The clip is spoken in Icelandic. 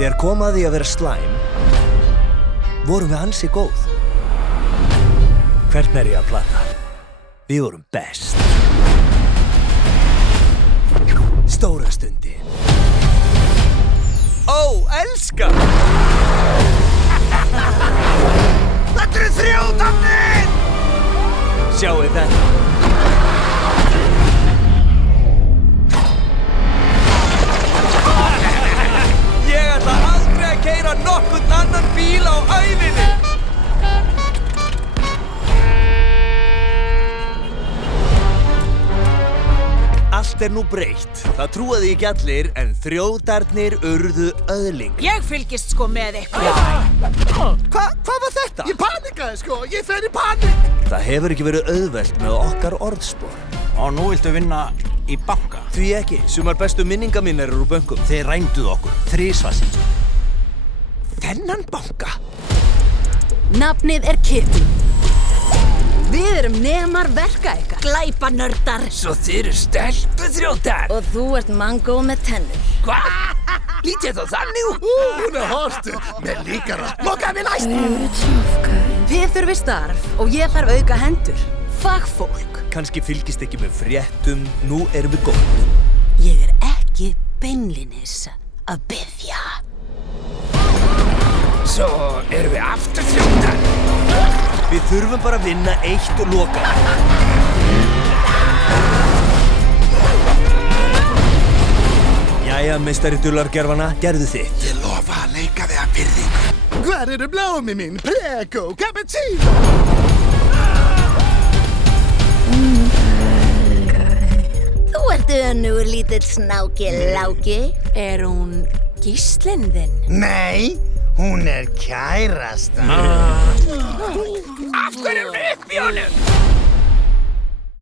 Þegar kom að því að vera slæm, vorum við ansi góð. Hvern ég að plata? Við vorum best. Stóra stundin. Ó, elska! Þetta eru þrjóðarnir! Sjáu þetta. Ég ætla aldrei að keyra nokkurn annan bíl á ævinni! Allt nú breytt. Það trúaði ekki allir, en þrjótarnir urðu öðling. Ég fylgist sko með ykkur. Hvað var þetta? Ég panikaði sko, ég fer í panik. Það hefur ekki verið auðvelt með okkar orðspor. Og nú viltu vinna í banka? Því ekki, sumar bestu minningar mínar eru úr bönkum. Þeir rænduð okkur, 3 sinnum. Þennan banka? Nafnið er Kitty. Við erum nemar verka ykkar. Glæpanördar. Svo þið eru stelpuþrjótar. Og þú ert mango með tennur. Hvað? Lít ég þá þannig út? Hún er hortu með líkara. Loka mér næst. Þið þurfi starf og ég þarf auka hendur. Fagfólk. Kannski fylgist ekki með fréttum, nú erum við góð. Ég er ekki beinlinis að biðja. Svo erum við aftur þrjótar. Við þurfum bara að vinna eitt og loka. Jæja, meistari dullargerfana, gerðu þitt. Ég lofa að leika þig að virðingu. Hvar eru blómi mín? Prego, cappuccino. Þú ert önugur lítill snáki láki. Er hún gíslinn þinn? Nei, hún er kærasta. Af hverju er hún upp í honum?